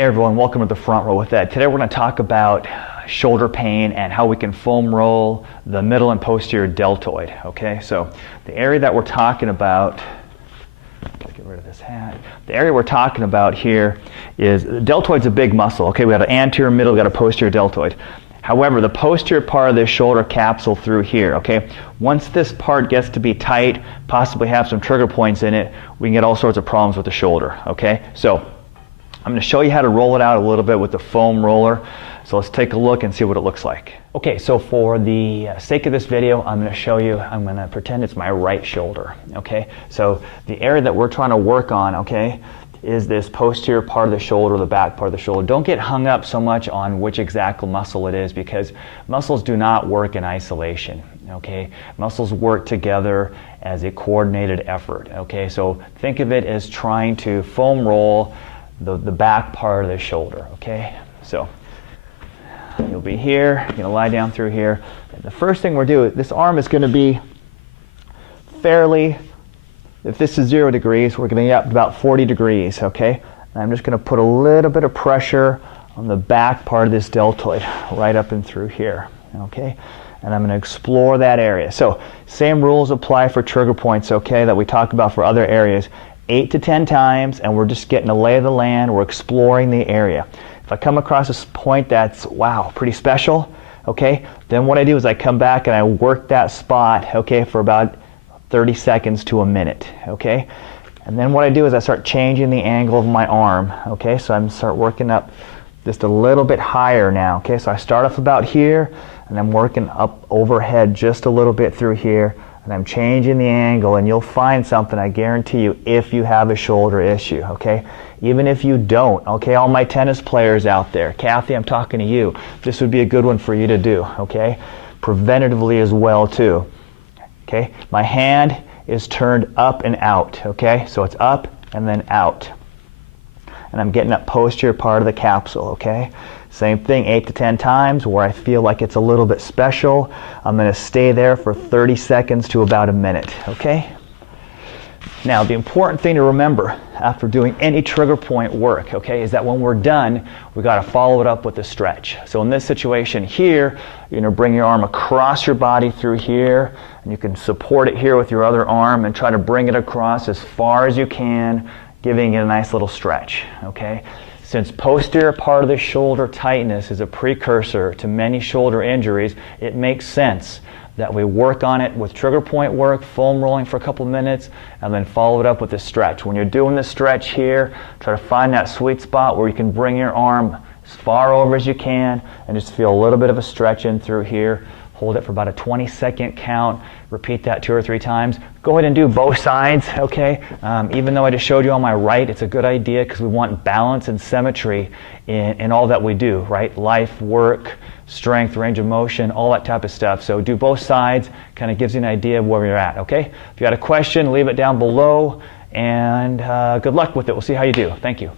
Hey everyone, welcome to the front row with Ed. Today we're going to talk about shoulder pain and how we can foam roll the middle and posterior deltoid. Okay, so the area that we're talking about, let's get rid of this hat. The area we're talking about here is, the deltoid's a big muscle. Okay, we got an anterior, middle, we got a posterior deltoid. However, the posterior part of this shoulder capsule through here, okay, once this part gets to be tight, possibly have some trigger points in it, we can get all sorts of problems with the shoulder. Okay, so I'm going to show you how to roll it out a little bit with the foam roller. So let's take a look and see what it looks like. Okay, so for the sake of this video, I'm going to show you, I'm going to pretend it's my right shoulder. Okay, so the area that we're trying to work on, okay, is this posterior part of the shoulder, the back part of the shoulder. Don't get hung up so much on which exact muscle it is, because muscles do not work in isolation. Okay, muscles work together as a coordinated effort. Okay, so think of it as trying to foam roll the back part of the shoulder. Okay, so you'll be here, you're going to lie down through here. And the first thing we're doing, this arm is going to be fairly, if this is 0 degrees, we're going to get up to about 40 degrees. Okay, and I'm just going to put a little bit of pressure on the back part of this deltoid, right up and through here. Okay, and I'm going to explore that area. So same rules apply for trigger points, okay, that we talked about for other areas. 8 to 10 times, and we're just getting a lay of the land. We're exploring the area. If I come across this point that's, wow, pretty special, okay, then what I do is I come back and I work that spot, okay, for about 30 seconds to a minute, okay? And then what I do is I start changing the angle of my arm, okay? So I'm start working up just a little bit higher now, okay? So I start off about here, and I'm working up overhead just a little bit through here, and I'm changing the angle, and you'll find something, I guarantee you, if you have a shoulder issue, okay? Even if you don't, okay, all my tennis players out there, Kathy, I'm talking to you, this would be a good one for you to do, okay? Preventatively as well, too. Okay, my hand is turned up and out, okay? So it's up and then out. And I'm getting that posterior part of the capsule, okay? Same thing, 8 to 10 times where I feel like it's a little bit special. I'm going to stay there for 30 seconds to about a minute, okay? Now, the important thing to remember after doing any trigger point work, okay, is that when we're done, we've got to follow it up with a stretch. So in this situation here, you're going to bring your arm across your body through here, and you can support it here with your other arm and try to bring it across as far as you can, giving it a nice little stretch, okay? Since posterior part of the shoulder tightness is a precursor to many shoulder injuries, it makes sense that we work on it with trigger point work, foam rolling for a couple minutes, and then follow it up with a stretch. When you're doing the stretch here, try to find that sweet spot where you can bring your arm as far over as you can and just feel a little bit of a stretch in through here. Hold it for about a 20-second count. Repeat that 2 or 3 times. Go ahead and do both sides, okay? Even though I just showed you on my right, it's a good idea because we want balance and symmetry in all that we do, right? Life, work, strength, range of motion, all that type of stuff. So do both sides, kind of gives you an idea of where you're at, okay? If you got a question, leave it down below, and good luck with it. We'll see how you do. Thank you.